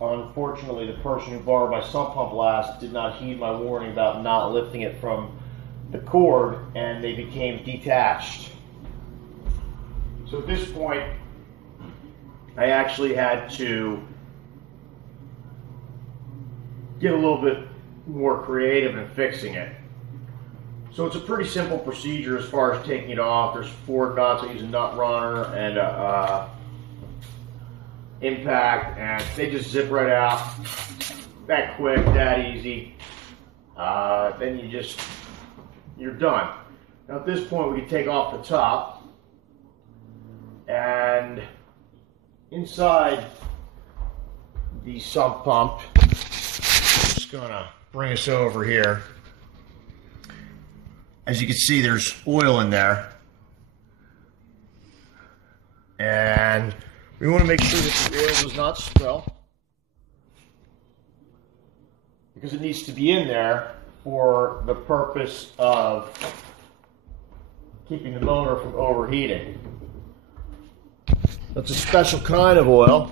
unfortunately, the person who borrowed my sump pump last did not heed my warning about not lifting it from the cord, and they became detached. So at this point, I actually had to get a little bit more creative in fixing it. So it's a pretty simple procedure as far as taking it off. There's 4 nuts. I use a nut runner and a impact, and they just zip right out. That quick, that easy. Then you're done. Now at this point we can take off the top, and inside the sump pump, I'm just gonna bring us over here. As you can see, there's oil in there, and we want to make sure that the oil does not spill, because it needs to be in there for the purpose of keeping the motor from overheating. That's a special kind of oil.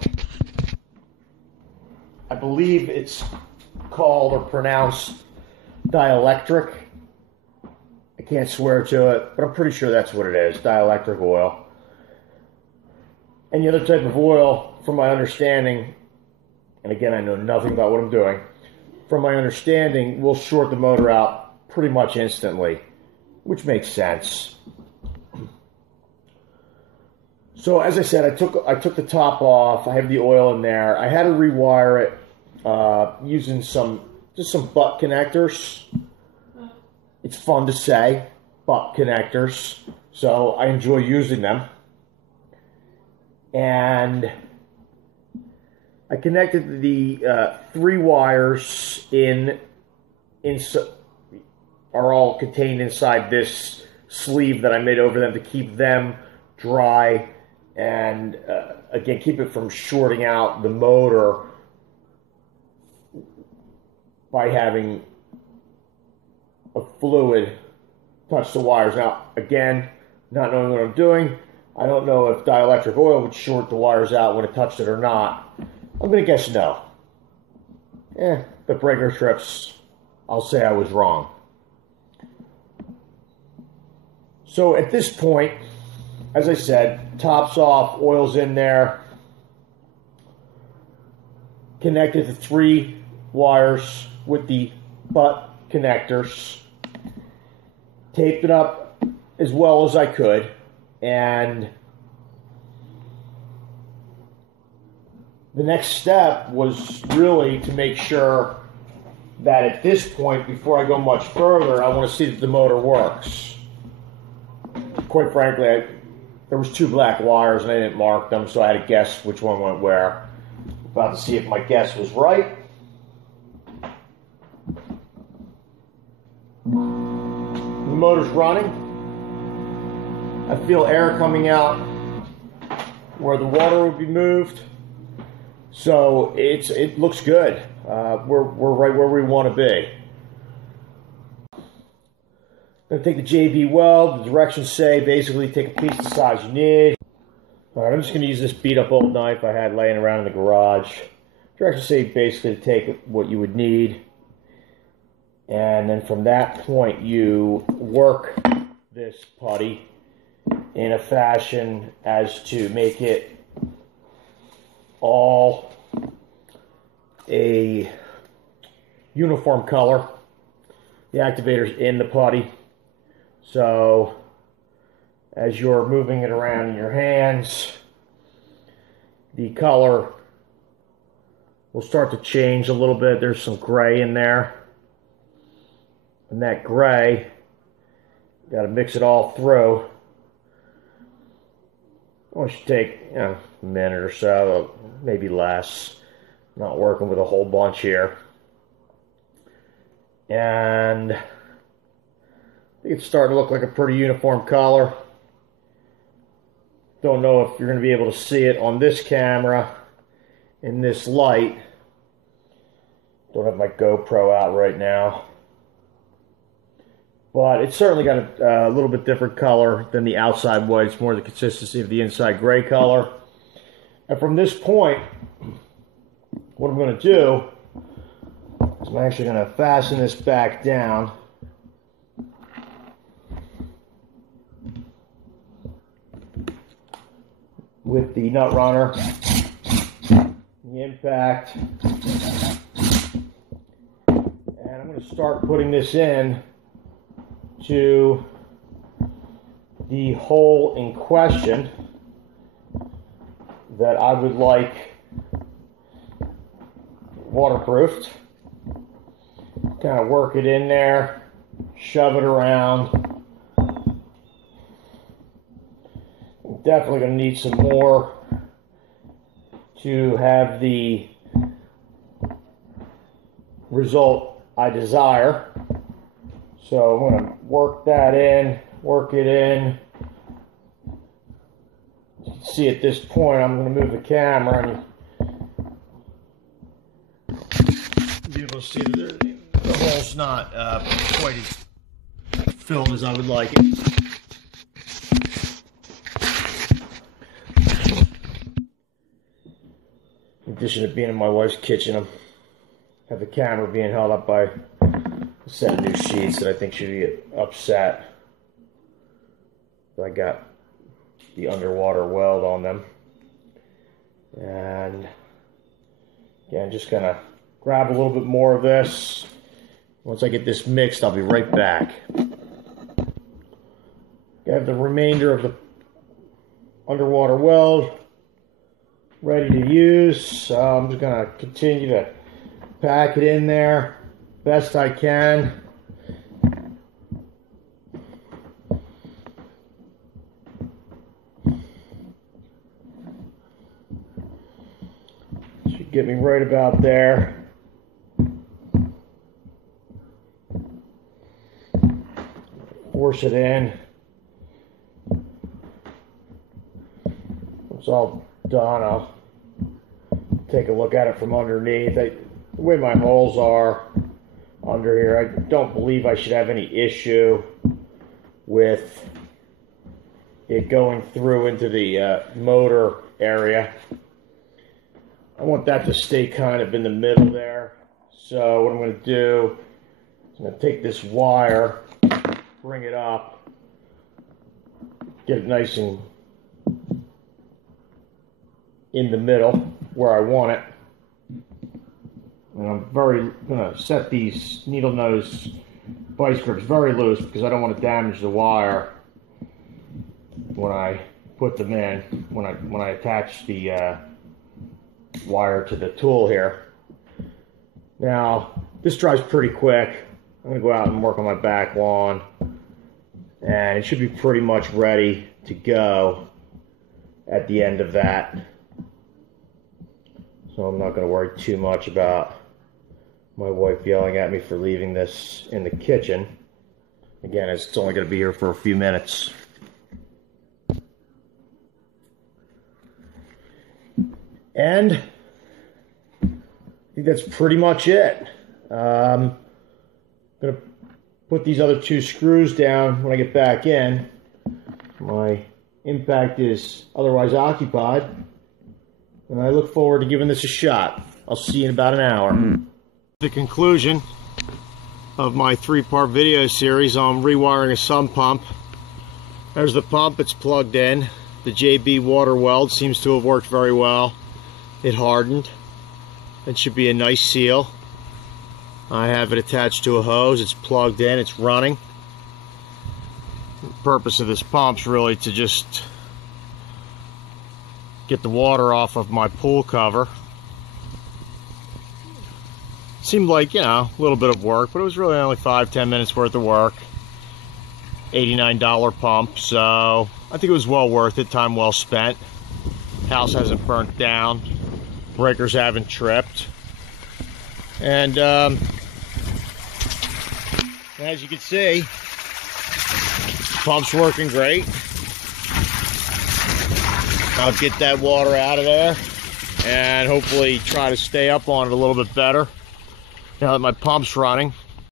I believe it's called or pronounced dielectric. I can't swear to it, but I'm pretty sure that's what it is, dielectric oil. Any other type of oil, from my understanding, and again, I know nothing about what I'm doing, from my understanding, will short the motor out pretty much instantly, which makes sense. So as I said, I took the top off. I have the oil in there. I had to rewire it using just some butt connectors. It's fun to say, butt connectors. So I enjoy using them. And I connected the 3 wires are all contained inside this sleeve that I made over them to keep them dry and again keep it from shorting out the motor by having a fluid touch the wires. Now again, not knowing what I'm doing, I don't know if dielectric oil would short the wires out when it touched it or not. I'm going to guess no. The breaker trips, I'll say I was wrong. So at this point, as I said, top's off, oil's in there. Connected the 3 wires with the butt connectors. Taped it up as well as I could. And the next step was really to make sure that at this point, before I go much further, I want to see that the motor works. Quite frankly, there was 2 black wires and I didn't mark them, so I had to guess which one went where. About to see if my guess was right. The motor's running. I feel air coming out where the water would be moved, so it looks good. We're right where we want to be. I'm going to take the JB weld. The directions say basically take a piece the size you need. All right, I'm just going to use this beat up old knife I had laying around in the garage. Directions say basically to take what you would need, and then from that point you work this putty in a fashion as to make it all a uniform color. The activator's in the putty, so as you're moving it around in your hands, the color will start to change a little bit. There's some gray in there, and that gray, got to mix it all through. It should take a minute or so, maybe less. Not working with a whole bunch here. And I think it's starting to look like a pretty uniform color. Don't know if you're going to be able to see it on this camera in this light. Don't have my GoPro out right now. But it's certainly got a little bit different color than the outside white. It's more the consistency of the inside gray color. And from this point, what I'm going to do is I'm actually going to fasten this back down. With the nut runner, the impact, and I'm going to start putting this in to the hole in question that I would like waterproofed. Kind of work it in there, shove it around. Definitely going to need some more to have the result I desire. So I'm going to work that in, work it in. You can see at this point I'm going to move the camera and be able to see that the hole's not quite as filled as I would like it. In addition to being in my wife's kitchen, I have the camera being held up by a set of new sheets that I think should be upset. I got the underwater weld on them. And again, just gonna grab a little bit more of this. Once I get this mixed, I'll be right back. I have the remainder of the underwater weld ready to use. So I'm just going to continue to pack it in there best I can. Should get me right about there. Force it in. It's all done. I'll take a look at it from underneath. The way my holes are under here, I don't believe I should have any issue with it going through into the motor area. I want that to stay kind of in the middle there. So what I'm going to do is I'm going to take this wire, bring it up, get it nice and in the middle where I want it. And I'm going to set these needle nose vice grips very loose because I don't want to damage the wire when I put them in, when I attach the wire to the tool here. Now, this dries pretty quick. I'm going to go out and work on my back lawn, and it should be pretty much ready to go at the end of that. So I'm not going to worry too much about my wife yelling at me for leaving this in the kitchen. Again, it's only going to be here for a few minutes. And I think that's pretty much it. I'm going to put these other two screws down when I get back in. My impact is otherwise occupied. And I look forward to giving this a shot. I'll see you in about an hour. The conclusion of my 3-part video series on rewiring a sump pump. There's the pump, it's plugged in. The JB water weld seems to have worked very well. It hardened. It should be a nice seal. I have it attached to a hose, it's plugged in, it's running. The purpose of this pump is really to just get the water off of my pool cover. Seemed like, you know, a little bit of work, but it was really only 5-10 minutes worth of work. $89 pump, so I think it was well worth it, time well spent. House hasn't burnt down, breakers haven't tripped. And as you can see, pump's working great. I'll get that water out of there and hopefully try to stay up on it a little bit better now that my pump's running.